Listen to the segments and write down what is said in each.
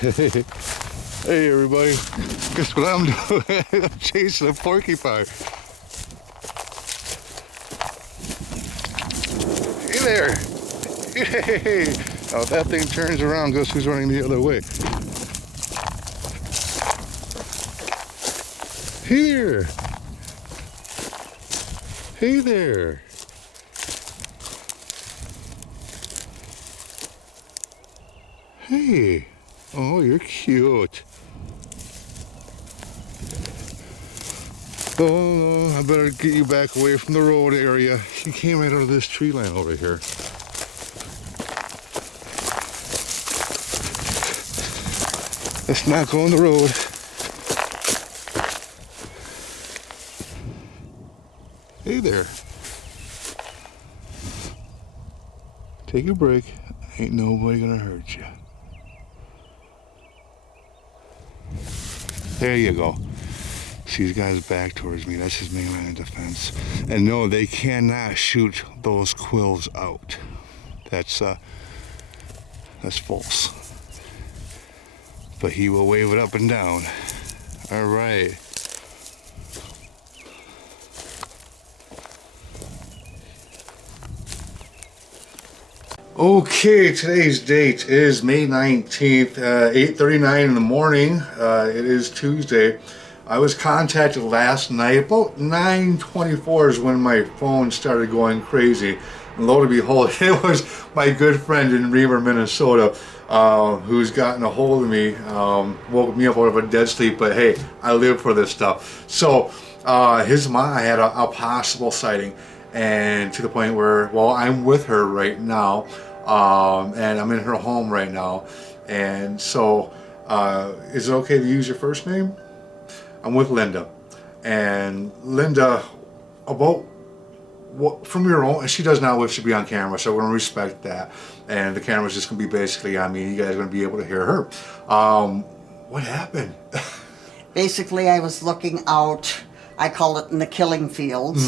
Hey everybody, guess what I'm doing? I'm chasing a porcupine. Hey there! Hey! Now if that thing turns around, guess who's running the other way? Hey there! Hey there! Hey! Oh, you're cute. Oh, I better get you back away from the road area. You came right out of this tree line over here. Let's not go on the road. Hey there. Take a break. Ain't nobody gonna hurt you. There you go. See, he's got his back towards me. That's his main line of defense. And no, they cannot shoot those quills out. That's false. But he will wave it up and down. All right. Okay, today's date is May 19th, 8:39 in the morning. It is Tuesday. I was contacted last night, about 9:24 is when my phone started going crazy. And lo and behold, it was my good friend in Remer, Minnesota, who's gotten a hold of me, woke me up out of a dead sleep, but hey, I live for this stuff. So his mom had a possible sighting, and to the point where, well, I'm with her right now. And I'm in her home right now, and so is it okay to use your first name? I'm with Linda, and Linda, about what from your own, and she does not wish to be on camera, so we're gonna respect that, and the camera's just gonna be basically on me. You guys are gonna be able to hear her. What happened? Basically, I was looking out, I call it in the killing fields,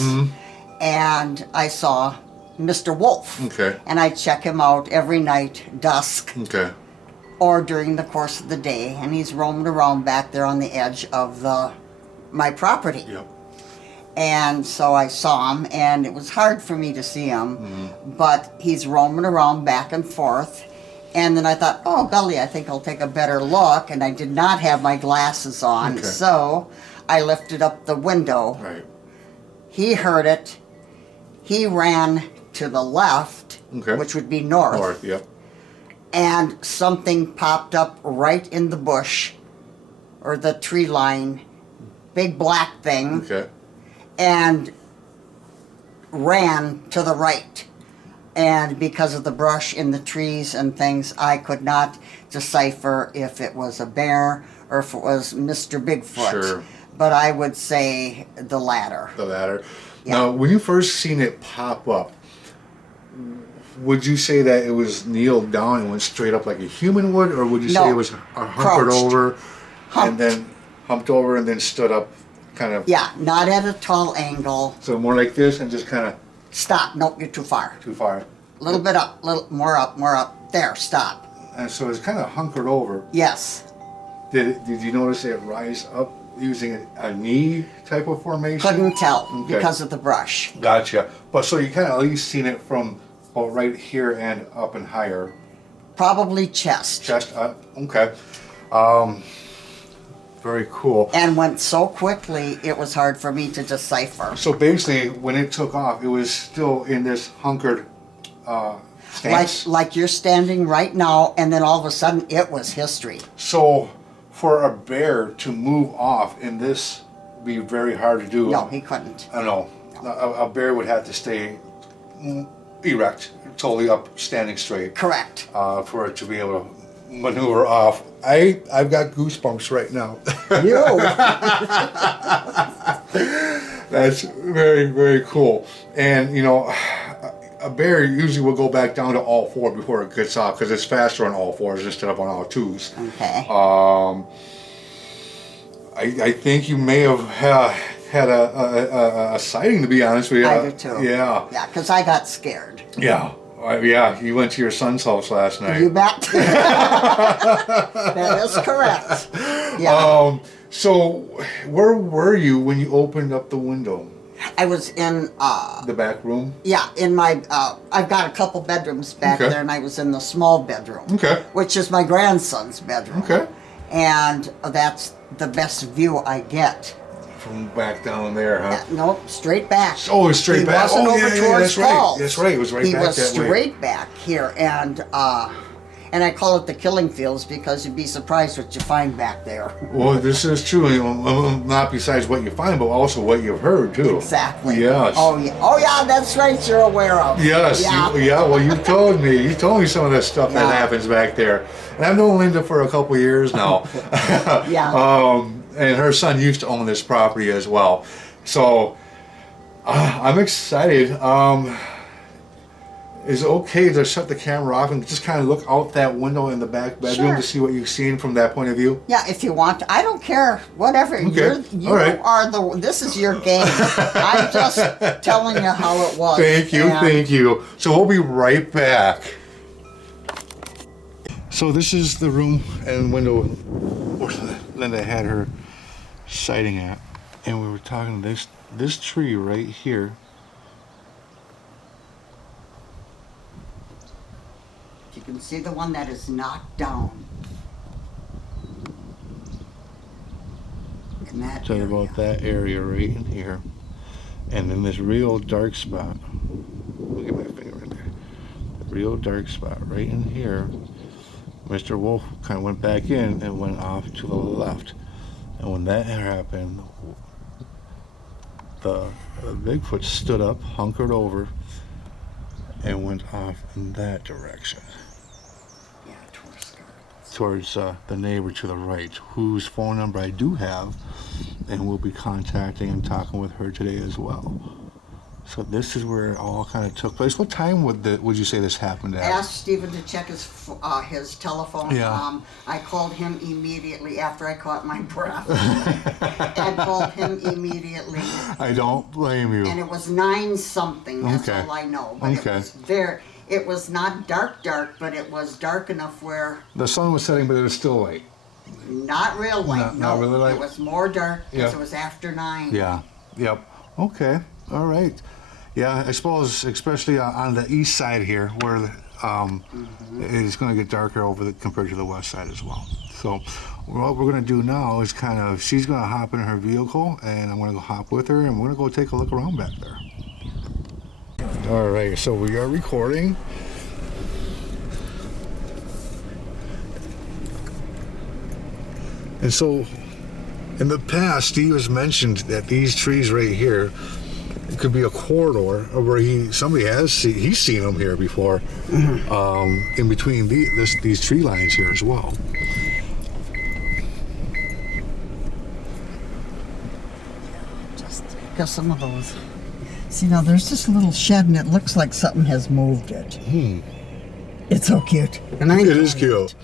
and I saw Mr. Wolf. Okay. And I check him out every night, dusk, Okay. or during the course of the day, and he's roaming around back there on the edge of my property. Yep. And so I saw him, and it was hard for me to see him, but he's roaming around back and forth. And then I thought, oh golly, I think I'll take a better look, and I did not have my glasses on, Okay. so I lifted up the window. Right. He heard it. He ran to the left, Okay. which would be north, North. Yep. and something popped up right in the bush or the tree line, big black thing, Okay. and ran to the right. And because of the brush in the trees and things, I could not decipher if it was a bear or if it was Mr. Bigfoot. Sure. But I would say the latter. The latter. Yeah. Now, when you first seen it pop up, would you say that it was kneeled down and went straight up like a human would, or would you say No. it was hunkered Crouched. over Humped. and then humped over and then stood up, kind of? Yeah, not at a tall angle. So more like this and just kind of Stop. Nope, you're too far. too far. A little bit up, little more up, more up. There, stop. And so it's kind of hunkered over. Yes. Did you notice it rise up using a knee type of formation? Couldn't tell Okay. because of the brush. Gotcha. But so you kind of at least seen it from right here and up and higher. Probably chest. Chest up. Okay. Very cool. And went so quickly, it was hard for me to decipher. So basically, when it took off, it was still in this hunkered stance. Like you're standing right now, and then all of a sudden, it was history. So for a bear to move off in this be very hard to do. No, he couldn't. I don't know. A bear would have to stay erect, totally up, standing straight. Correct. For it to be able to maneuver off. I've got goosebumps right now. You. That's very, very cool. And you know, a bear usually will go back down to all four before it gets off because it's faster on all fours instead of on all twos. Okay. I think you may have had a sighting, to be honest with you. I do too. Yeah. Yeah, because I got scared. Yeah. Yeah, you went to your son's house last night. You bet. That is correct. Yeah. So, where were you when you opened up the window? I was in The back room? yeah, in my I've got a couple bedrooms back Okay. there, and I was in the small bedroom. Okay. Which is my grandson's bedroom. Okay. And that's the best view I get. From back down there, huh? Nope, straight back. Oh, it's straight he back. Wasn't Oh, over yeah, towards that's right. Falls. That's right. It was right he back was that way. straight back here, and I call it the killing fields because you'd be surprised what you find back there. Well, this is true. Not besides what you find, but also what you've heard too. Exactly. Yes. Oh yeah, that's right. You're aware of. Yes. Yeah. Well, you told me. You told me some of that stuff that Yeah. happens back there, and I've known Linda for a couple years now. Yeah. And her son used to own this property as well, so I'm excited. Is it okay to shut the camera off and just kind of look out that window in the back bedroom Sure. to see what you've seen from that point of view? Yeah, if you want to. I don't care. Whatever. Okay. You All right. are the. This is your game. I'm just telling you how it was. Thank you, And thank you. So we'll be right back. So this is the room and window where Linda had her sighting at, and we were talking this tree right here. You can see the one that is knocked down. In that Tell you area. about that area right in here, and then this real dark spot. Look at my finger right there. The real dark spot right in here. Mr. Wolf kind of went back in and went off to the left, and when that happened, the Bigfoot stood up, hunkered over, and went off in that direction. Yeah, towards Scarlet. Towards the neighbor to the right, whose phone number I do have, and we'll be contacting and talking with her today as well. So this is where it all kind of took place. What time would you say this happened at? Asked Stephen to check his telephone. Yeah. I called him immediately after I caught my breath. I called him immediately. I don't blame you. And it was 9 something. That's Okay. all I know. But Okay. it was not dark, but it was dark enough where The sun was setting, but it was still light. not real light. Not really light? It was more dark because Yeah. it was after 9. Yeah. Yep. Okay. All right. Yeah, I suppose, especially on the east side here, where it's going to get darker compared to the west side as well. So what we're going to do now is she's going to hop in her vehicle, and I'm going to go hop with her, and we're going to go take a look around back there. All right, so we are recording. And so, in the past, Steve has mentioned that these trees right here, it could be a corridor where he's seen them here before, in between these tree lines here as well. Just because some of those. See, now there's this little shed and it looks like something has moved it. It's so cute. And It is cute.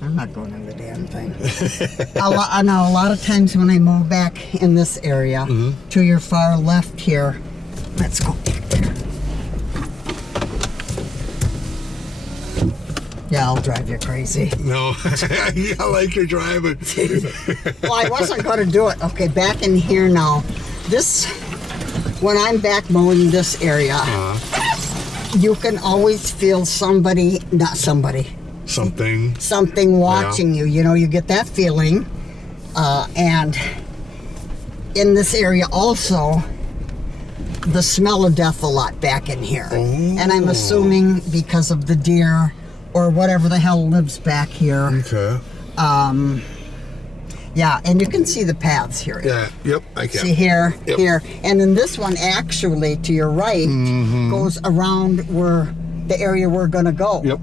I'm not going in the damn thing. a lot of times when I move back in this area, to your far left here, let's go back there. Yeah, I'll drive you crazy. No, I like your driving. Well, I wasn't going to do it. Okay, back in here now. When I'm back mowing this area, you can always feel something watching you. You know, you get that feeling. And in this area also, the smell of death a lot back in here. And I'm assuming because of the deer or whatever the hell lives back here. Okay. Yeah, and you can see the paths here. Yeah, yep, I can. See here, Yep. here. And then this one actually, to your right, goes around the area we're going to go. Yep.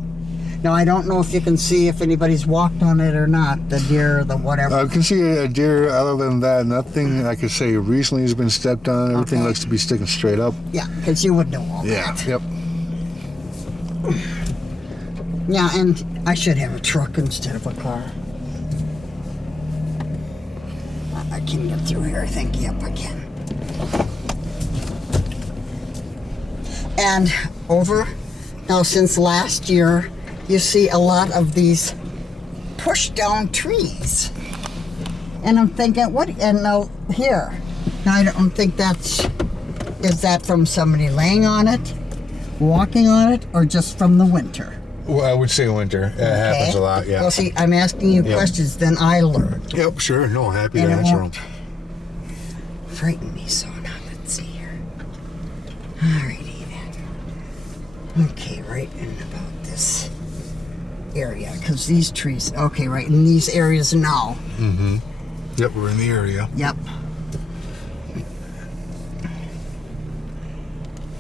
Now, I don't know if you can see if anybody's walked on it or not, the deer, the whatever. I can see a deer. Other than that, nothing I could say recently has been stepped on. Everything Okay. looks to be sticking straight up. Yeah, because you would know all that. Yep. Yeah, and I should have a truck instead of a car. I can get through here, I think. Yep, I can. Now, since last year, you see a lot of these pushed down trees. And I'm thinking, what? And now here. Now, I don't think is that from somebody laying on it, walking on it, or just from the winter? Well, I would say winter. It happens a lot, yeah. Well, see, I'm asking you questions, then I learn. Yep, sure. No, happy to And it answer them. won't frighten me, so now let's see here. Alrighty then. Okay, right in about this area, because these trees, okay, right in these areas now. Mm-hmm. Yep, we're in the area. Yep.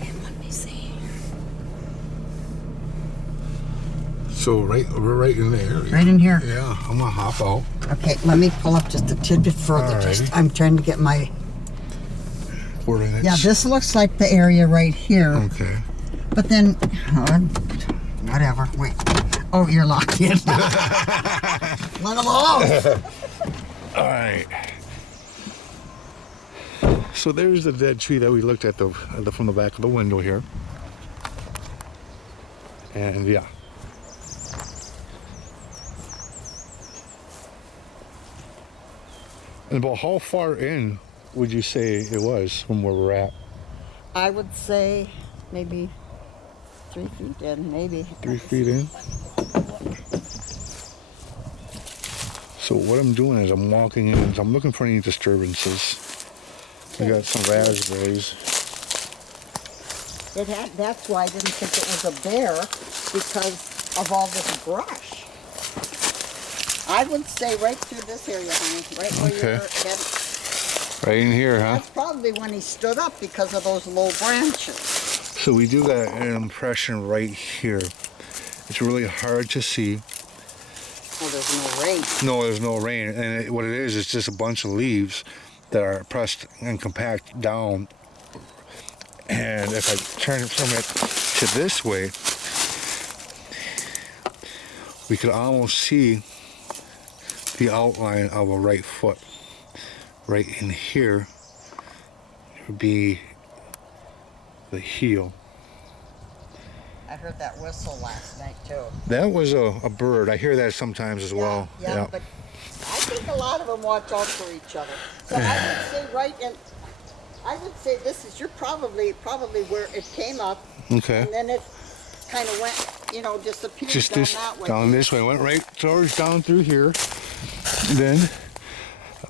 And let me see. So we're right in the area. Right in here. Yeah, I'm gonna hop out. Okay, let me pull up just a tidbit further. Alrighty. I'm trying to get my... Coordinates. Yeah, this looks like the area right here. Okay. But then, whatever. Wait. Oh, you're locked in. Let alone. All right. So there's the dead tree that we looked at from the back of the window here. And yeah. And about how far in would you say it was from where we're at? I would say maybe 3 feet in, maybe. 3 feet in? So what I'm doing is I'm walking in, I'm looking for any disturbances. I got some raspberries. That's why I didn't think it was a bear, because of all this brush. I would say right through this area, honey, right where you're headed. Right in here, huh? That's probably when he stood up because of those low branches. So we do got an impression right here. It's really hard to see. Oh, there's no rain. No, there's no rain. And what it is, it's just a bunch of leaves that are pressed and compact down. And if I turn it from it to this way, we could almost see the outline of a right foot. Right in here would be the heel. I heard that whistle last night too. That was a bird. I hear that sometimes as well. Yeah, but I think a lot of them watch out for each other. So I would say right in, I would say this is, you're probably where it came up. Okay. And then it kind of went, disappeared Just down this, that way. down this way. Went right towards down through here. Then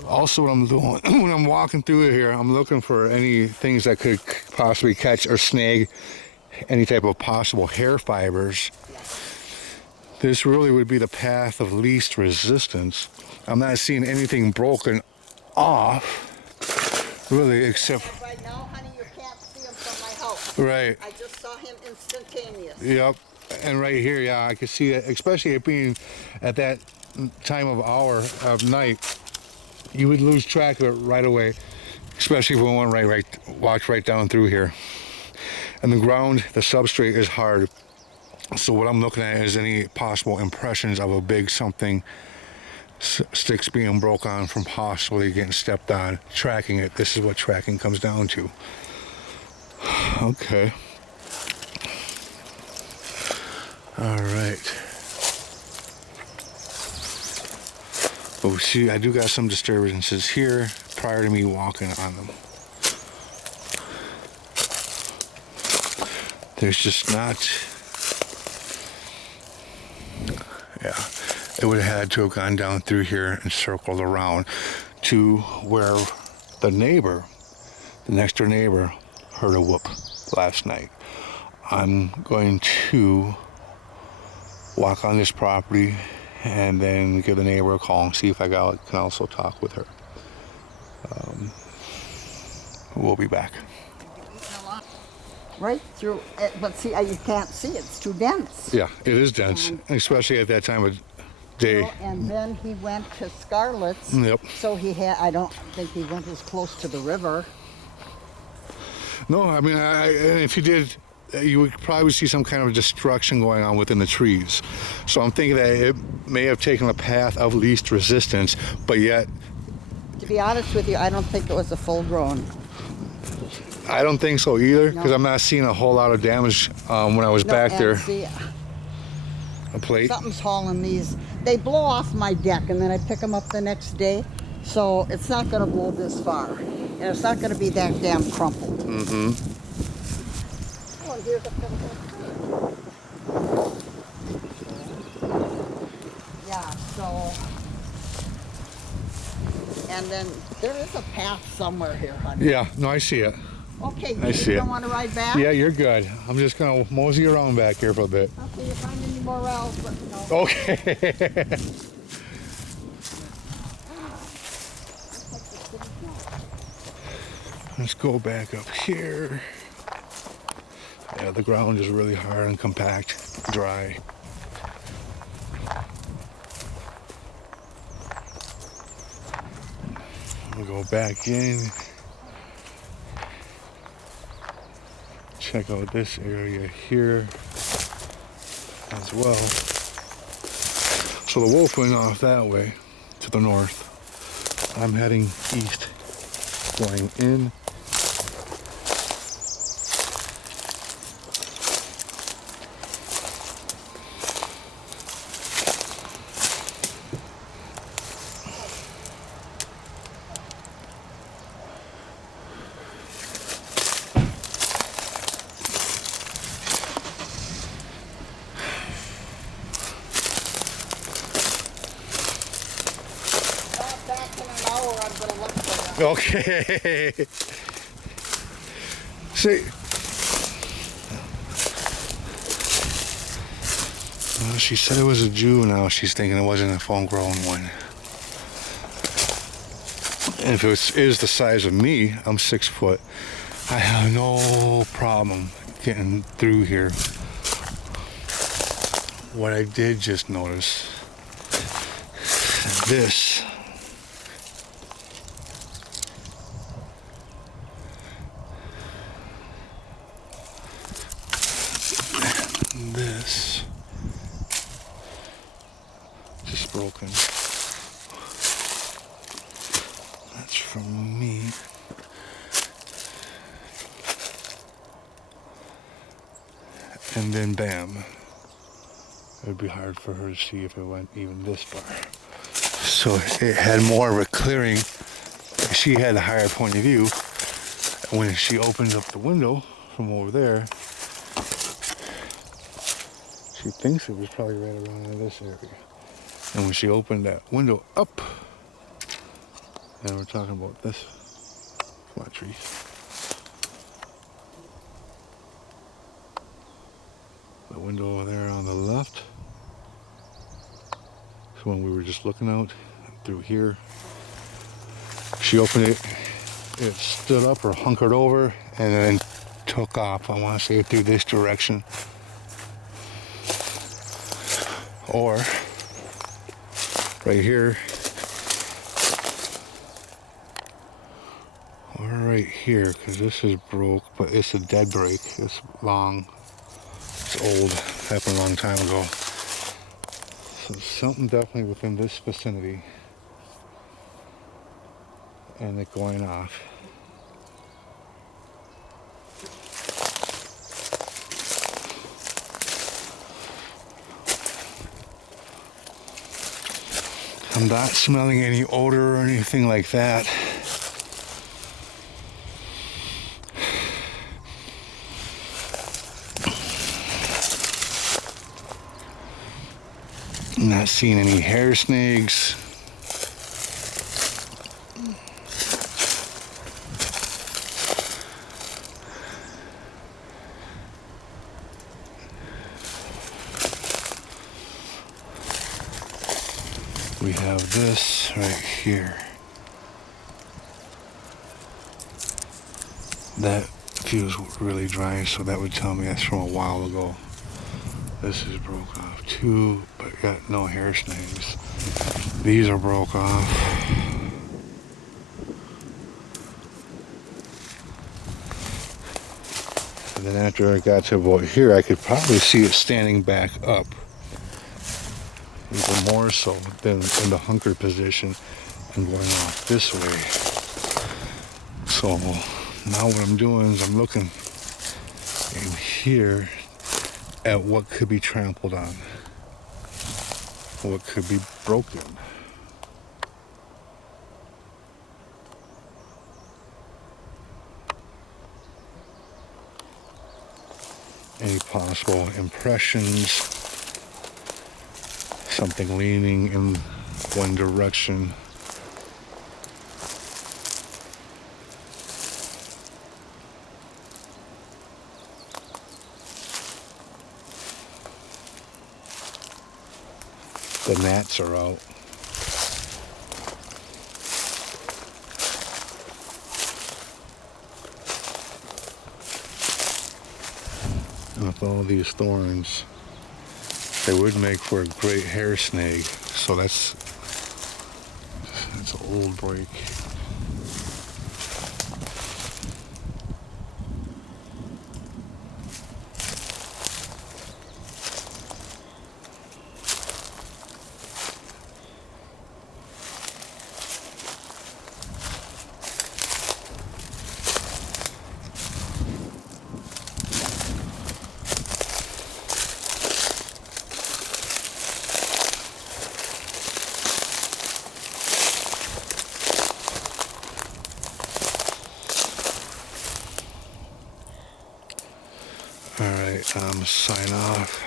also what I'm doing when I'm walking through here, I'm looking for any things that could possibly catch or snag any type of possible hair fibers. This really would be the path of least resistance. I'm not seeing anything broken off, really, except... Right now, honey, you can't see him from my house. Right. I just saw him instantaneous. Yep. And right here, yeah, I can see it, especially it being at that time of hour of night, you would lose track of it right away, especially if we went walked right down through here. And the ground, the substrate is hard. So what I'm looking at is any possible impressions of a big something, sticks being broke on from possibly getting stepped on, tracking it. This is what tracking comes down to. Okay. All right. Oh, see, I do got some disturbances here prior to me walking on them. There's just not, yeah, it would have had to have gone down through here and circled around to where the next door neighbor, heard a whoop last night. I'm going to walk on this property and then give the neighbor a call and see if I can also talk with her. We'll be back. Right through it, but see, you can't see it. It's too dense. Yeah, it is dense, especially at that time of day. And then he went to Scarlett's. Yep. So I don't think he went as close to the river. No, I mean, and if you did, you would probably see some kind of destruction going on within the trees. So I'm thinking that it may have taken a path of least resistance, but yet... To be honest with you, I don't think it was a full grown. I don't think so either, because No. I'm not seeing a whole lot of damage when I was back and there. See, A plate. something's hauling these. They blow off my deck, and then I pick them up the next day. So it's not going to blow this far, and it's not going to be that damn crumpled. Mm-hmm. Oh, and here's a couple. Yeah. So, and then there is a path somewhere here, honey. Yeah, no, I see it. Okay, I see you it. don't want to ride back? Yeah, you're good. I'm just gonna mosey around back here for a bit. Okay, you find any more else, let me know. Okay. Let's go back up here. Yeah, the ground is really hard and compact, dry. We'll go back in. Check out this area here as well. So the wolf went off that way to the north. I'm heading east, going in. Back in an hour, I'm going to look for them. Okay. See. Well, she said it was a juvenile. She's thinking it wasn't a full-grown one. And if it is the size of me, I'm 6 foot. I have no problem getting through here. What I did just notice, this. This just broken. That's from me. And then bam. It would be hard for her to see if it went even this far. So it had more of a clearing. She had a higher point of view. When she opens up the window from over there, she thinks it was probably right around in this area. And when she opened that window up, and we're talking about this flat tree. The window over there on the left. So when we were just looking out through here, she opened it, it stood up or hunkered over, and then took off. I want to say through this direction. Or right here, or right here, because this is broke, but it's a dead break. It's long, it's old, happened a long time ago. So something definitely within this vicinity, and it going off. I'm not smelling any odor or anything like that. I'm not seeing any hair snags. We have this right here. That feels really dry, so that would tell me that's from a while ago. This is broke off too, but got no hair snags. These are broke off. And then after I got to about here, I could probably see it standing back up. Even more so than in the hunkered position and going off this way. So now what I'm doing is I'm looking in here at what could be trampled on, what could be broken. Any possible impressions, something leaning in one direction. The gnats are out. And with all these thorns, they would make for a great hair snag. So that's an old break. Alright, sign off.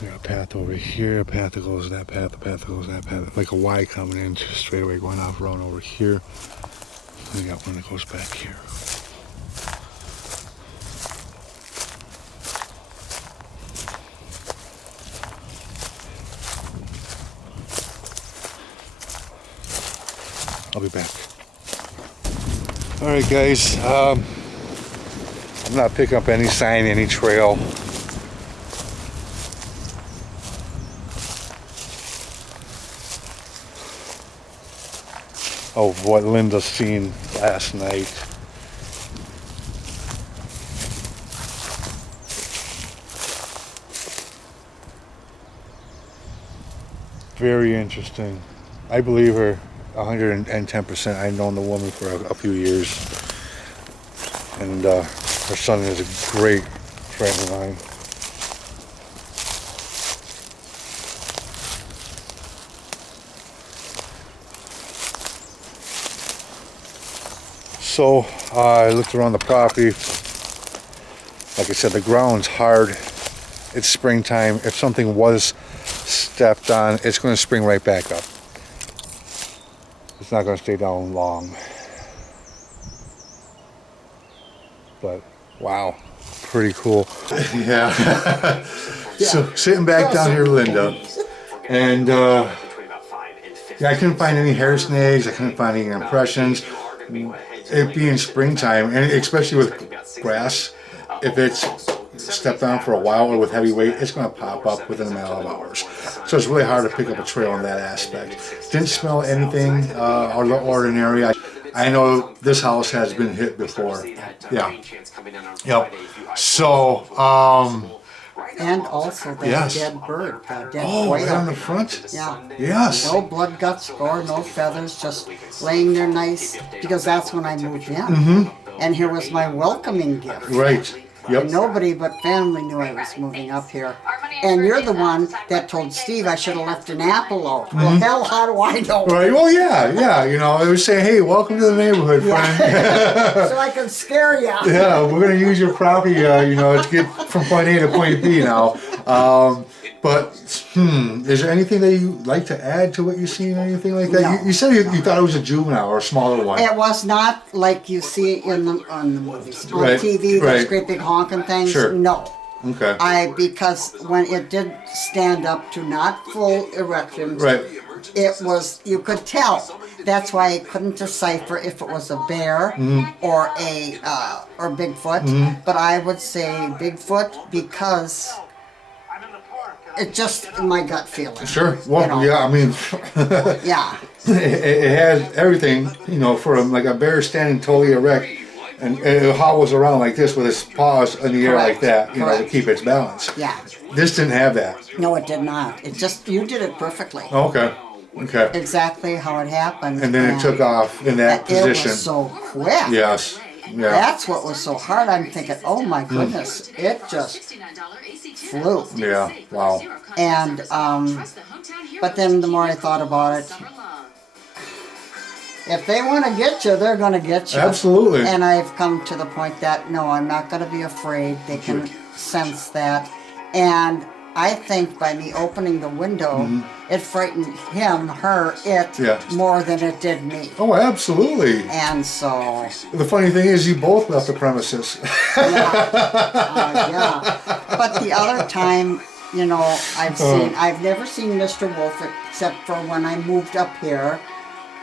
We got a path over here, a path that goes that path, a path that goes that path. Like a Y coming in, just straight away going off road over here. And we got one that goes back here. I'll be back. Alright guys, I'm not picking up any sign, any trail. Of what Linda seen last night. Very interesting. I believe her 110%. I've known the woman for a few years, and her son is a great friend of mine. So I looked around the property. Like I said, the ground's hard. It's springtime. If something was stepped on, it's going to spring right back up. It's not going to stay down long. But wow, pretty cool. Yeah. So sitting back down here, Linda, and yeah, I couldn't find any hair snags. I couldn't find any impressions. It being springtime, and especially with grass, if it's stepped on for a while or with heavy weight, it's going to pop up within a matter of hours. So it's really hard to pick up a trail in that aspect. Didn't smell anything out of the ordinary. I know this house has been hit before. Yeah. Yep. So, and also that yes. dead bird, dead oh, quail. right on the front? Yeah. Yes. No blood, guts, gore, no feathers, just laying there nice, because that's when I moved in. Mm-hmm. And here was my welcoming gift. Right. Yep. And nobody but family knew I was moving up here. And you're the one that told Steve I should have left an apple out. Mm-hmm. Well, hell, how do I know? Right. Well, yeah. You know, I was saying, hey, welcome to the neighborhood, friend. So I can scare you. Yeah, we're gonna use your property, you know, to get from point A to point B now. But is there anything that you like to add to what you've seen? Anything like that? No. You said you thought it was a juvenile or a smaller one. It was not like you see on the movies. On Right, TV, right. those great big honking things. Sure. No. Okay. Because when it did stand up to not full erections, Right. it was, you could tell. That's why I couldn't decipher if it was a bear or a or Bigfoot. But I would say Bigfoot because it just my gut feeling. Sure. Well, you know. yeah. I mean, Yeah. it has everything, you know, for like a bear standing totally erect, and it hobbles around like this with its paws in the air like that, you know, to keep its balance. Yeah. This didn't have that. No, it did not. It just, you did it perfectly. Okay. Okay. exactly how it happened. And then it took off in that position. It was so quick. Yes. Yeah. That's what was so hard. I'm thinking, oh my goodness, it just flew. Yeah. Wow. And, but then the more I thought about it, if they want to get you, they're going to get you. Absolutely. And I've come to the point that, no, I'm not going to be afraid. They can sense that. And I think by me opening the window, it frightened him, her, it, more than it did me. Oh, absolutely. And so... The funny thing is you both left the premises. Yeah. But the other time, you know, I've never seen Mr. Wolf except for when I moved up here.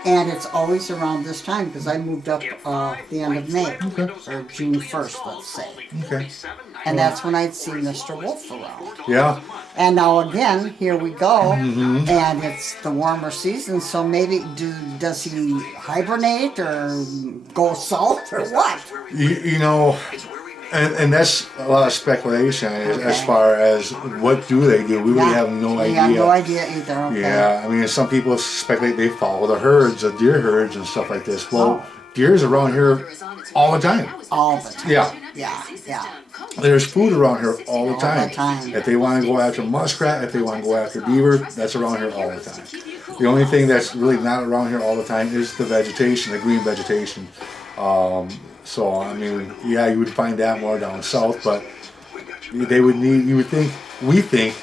And it's always around this time because I moved up the end of May, or June 1st, let's say. Okay. And that's when I'd seen Mr. Wolf around. Yeah. And now again, here we go, and it's the warmer season, so maybe does he hibernate or go south or what? You know, and that's a lot of speculation as far as what do they do. We really have no idea. We have no idea either. Okay. Yeah, I mean, some people speculate they follow the herds, the deer herds and stuff like this. Well, deer's around here all the time. All the time. Yeah. There's food around here all the time. If they want to go after muskrat, if they want to go after beaver, that's around here all the time. The only thing that's really not around here all the time is the vegetation, the green vegetation. So, I mean, yeah, you would find that more down south, but they would need, we think,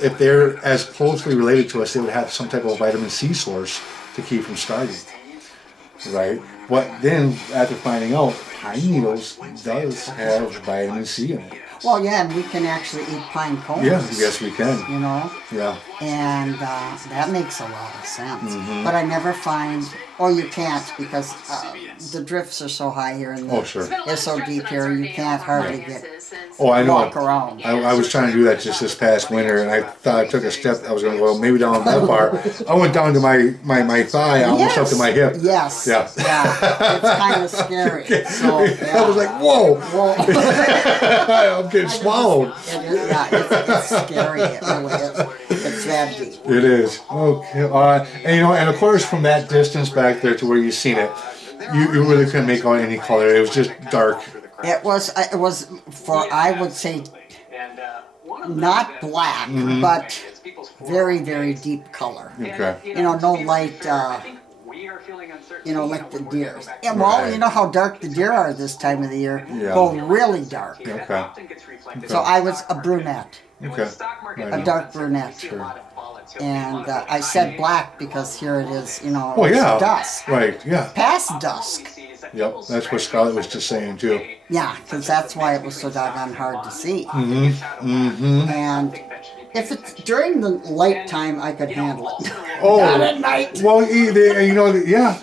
if they're as closely related to us, they would have some type of vitamin C source to keep from starving, right? But then, after finding out, pine needles does have vitamin C in it. Well, yeah, and we can actually eat pine cones. Yeah, yes, we can. You know? Yeah. And that makes a lot of sense. But I never find, you can't because the drifts are so high here and it's so deep here, you can't hardly get walk around. I was trying to do that just this past winter, and I thought I took a step. I was going to go maybe down that far. I went down to my thigh, almost up to my hip. Yes. Yeah. It's kind of scary. So, I was like, whoa. I'm getting swallowed. It's scary. It really is. It's that deep. It is. Okay. And you know, and of course, from that distance back there to where you seen it, you really couldn't make out any color. It was just dark. It was for, I would say, not black, but very, very deep color. Okay. You know, no light, you know, like the deer. Yeah, well, you know how dark the deer are this time of the year. Yeah. Go really dark. Okay. So I was a brunette. Okay. A dark brunette. Sure. And I said black because here it is, you know, it's dusk. Right, yeah. Past dusk. Yep, that's what Scarlett was just saying too. Yeah, because that's why it was so doggone hard to see. And if it's during the light time, I could handle it. Not at night. Well, you know, yeah,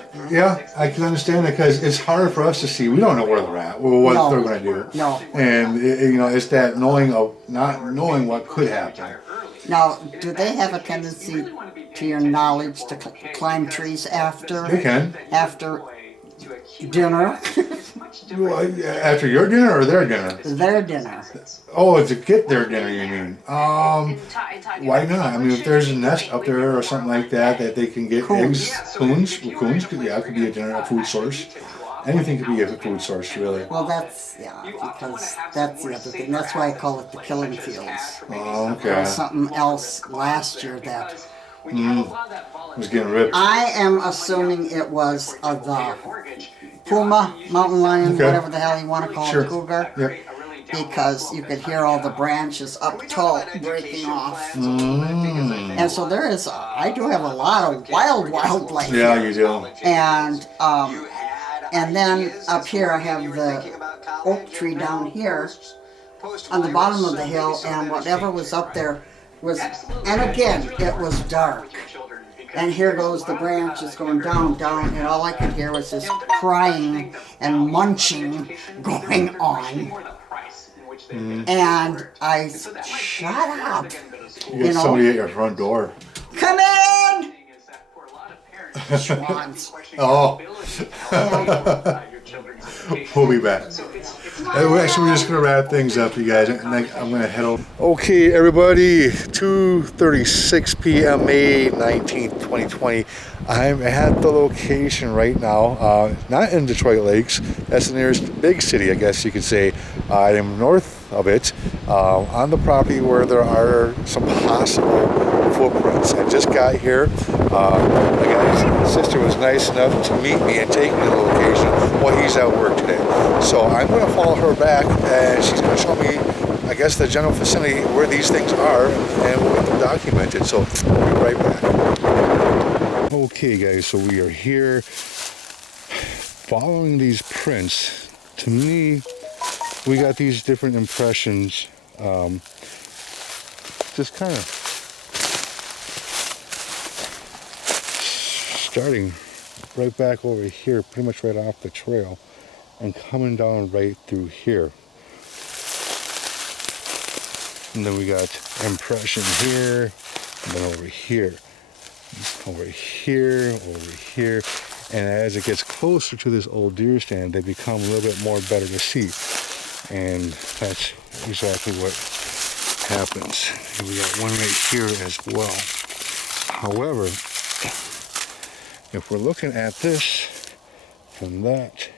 I can understand that because it's hard for us to see. We don't know where they're at or what they're going to do. No. And you know, it's that not knowing what could happen. Now, do they have a tendency, to your knowledge, to climb trees after? They can. After dinner? After your dinner or their dinner? Their dinner. Oh, to get their dinner, you mean? Why not? I mean, if there's a nest up there or something like that they can get eggs, coons could be a dinner, a food source. Anything could be a food source, really. Well, because that's the other thing. That's why I call it the killing fields. Oh, okay. There was something else last year that was getting ripped. I am assuming it was the puma, mountain lion, whatever the hell you want to call it, cougar. Yep. Because you could hear all the branches up tall breaking off. And so I do have a lot of wildlife. Yeah, you do. And then up here I have the oak tree down here on the bottom of the hill, and whatever was up there was, and again, it was dark. And here goes the branches going down, and all I could hear was this crying and munching going on. And I shut up. You got somebody at your front door. Come in! Swans. Oh. We'll be back. Actually, we're just gonna wrap things up, you guys, and then I'm gonna head over. Okay, everybody, 2:36 p.m. May 19th, 2020. I'm at the location right now, not in Detroit Lakes. That's the nearest big city, I guess you could say. I am north of it, on the property where there are some possible footprints. I just got here. The guy's sister was nice enough to meet me and take me to the location while he's at work today. So I'm going to follow her back, and she's going to show me, I guess, the general vicinity where these things are, and we'll get them documented. So we'll be right back. Okay, guys, so we are here following these prints. To me, we got these different impressions, just kind of starting right back over here, pretty much right off the trail, and coming down right through here. And then we got impression here, and then over here, over here, over here. And as it gets closer to this old deer stand, they become a little bit more better to see. And that's exactly what happens. And we got one right here as well. However, if we're looking at this from that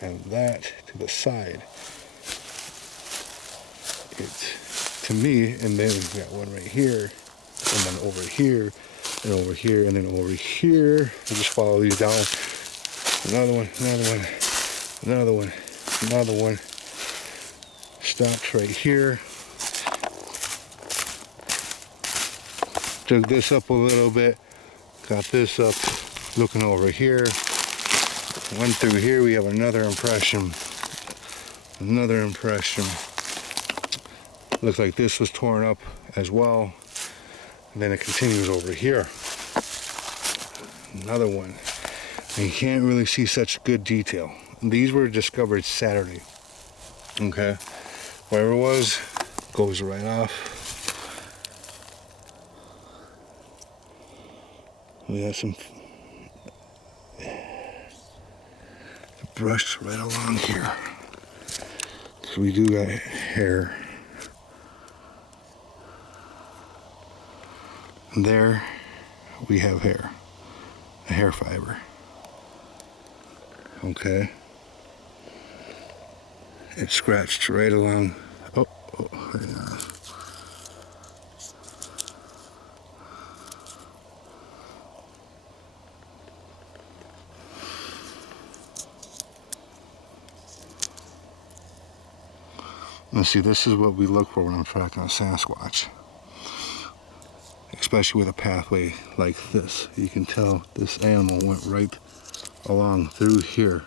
and that to the side, it's, to me, and then we've got one right here, and then over here, and over here, and then over here. We'll just follow these down. Another one, another one, another one, another one. Stopped right here. Dug this up a little bit. Got this up. Looking over here. Went through here. We have another impression. Another impression. Looks like this was torn up as well. And then it continues over here. Another one. And you can't really see such good detail. These were discovered Saturday. Okay. Wherever it was, goes right off. We have some brushed right along here. So we do got hair. And there we have hair. A hair fiber. Okay. It scratched right along. Oh, hang on. Now see, this is what we look for when I'm tracking a Sasquatch. Especially with a pathway like this. You can tell this animal went right along through here,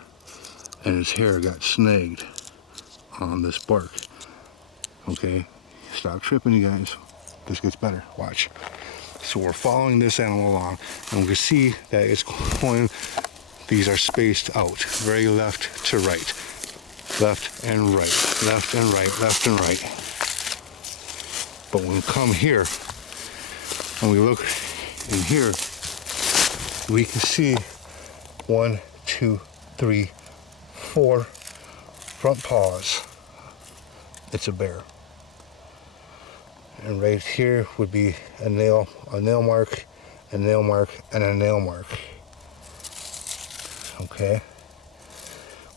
and his hair got snagged on this bark. Okay, stop tripping, you guys. This gets better. Watch. So we're following this animal along, and we can see that it's going. These are spaced out, very left to right, left and right, left and right, left and right. But when we come here and we look in here, we can see 1, 2, 3, 4 front paws. It's a bear. And right here would be a nail mark, a nail mark, and a nail mark. Okay.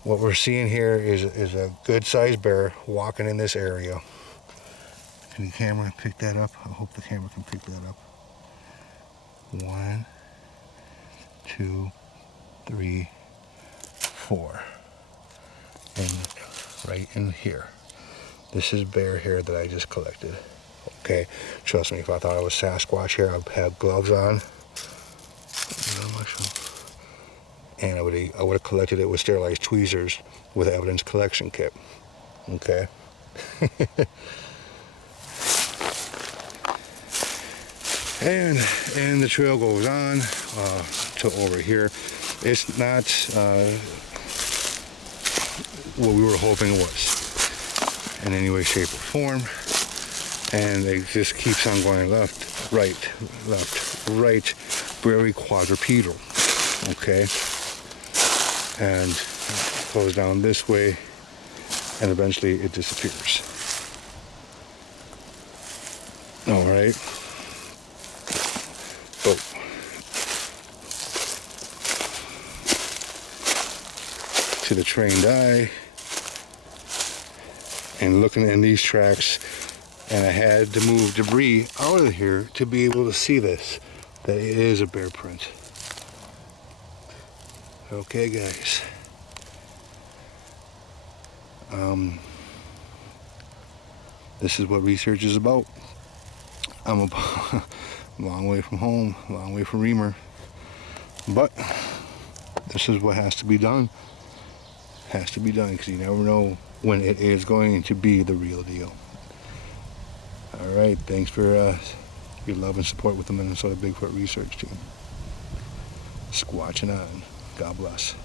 What we're seeing here is a good-sized bear walking in this area. Can the camera pick that up? I hope the camera can pick that up. 1, 2, 3, 4. And right in here. This is bear hair that I just collected. Okay, trust me, if I thought I was Sasquatch here, I'd have gloves on. And I would have collected it with sterilized tweezers with evidence collection kit. Okay. and the trail goes on to over here. It's not what we were hoping it was in any way, shape, or form. And it just keeps on going left, right, very quadrupedal. Okay. And goes down this way, and eventually it disappears. All right. Oh. To the trained eye, and looking in these tracks, and I had to move debris out of here to be able to see this, that it is a bear print. Okay, guys. This is what research is about. I'm a long way from home, a long way from Remer, but this is what has to be done. Has to be done, because you never know when it is going to be the real deal. All right, thanks for your love and support with the Minnesota Bigfoot research team. Squatching on. God bless.